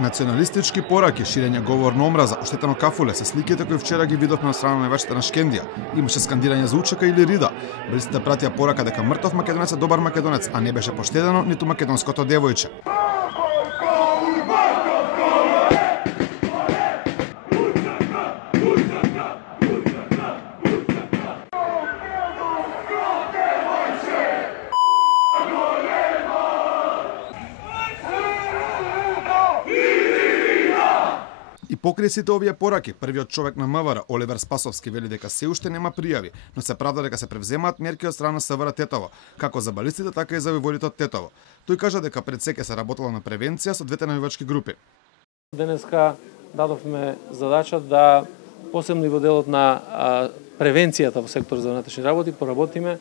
Националистички пораки, ширење говор на омраза, оштетено кафуле се сликите кои вчера ги видовме од страна на навивачите на Шкендија. Имаше скандирање за учека или рида. Балистите пратија порака дека мртов македонец е добар македонец, а не беше поштедено ниту македонското девојче. И покрај сите овие пораки, првиот човек на МВР, Оливер Спасовски, вели дека се уште нема пријави, но се правда дека се превземаат мерки од страна на СВР Тетово, како за балистите, така и за војводите од Тетово. Тој кажа дека пред се се работело на превенција со двете навивачки групи. Денеска дадовме задача да посебно и во делот на превенцијата во сектор за внатрешни работи поработиме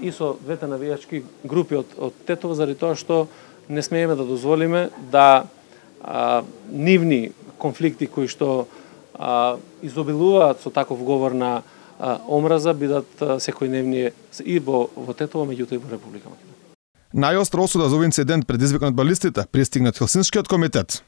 и со двете навивачки групи од Тетово, заради тоа што не смееме да дозволиме да нивни конфликти кои што изобилуваат со таков говор на омраза бидат секојдневни и во Тетово, меѓутоа и во Република Македонија. Најостра осуда за овој инцидент предизвикан од балистите пристигна од Хелсинскиот комитет.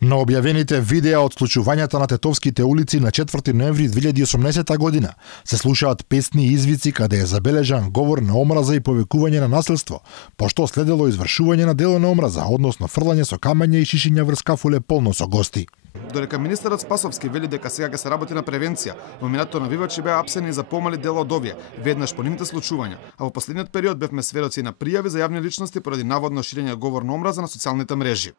На објавените видеа од случувањата на тетовските улици на 4 ноември 2018 година се слушаат песни и извици каде е забележан говор на омраза и повекување на насилство, пошто следело извршување на дело на омраза, односно фрлање со камења и шишиња врз кафуле полно со гости. Додека министерот Спасовски вели дека сега ќе се работи на превенција, во минатото навивачи беа апсени за помали дела од овие, веднаш по нивните случувања, а во последниот период бевме сведоци на пријави за јавни личности поради наводно ширење говор на омраза на социјалните мрежи.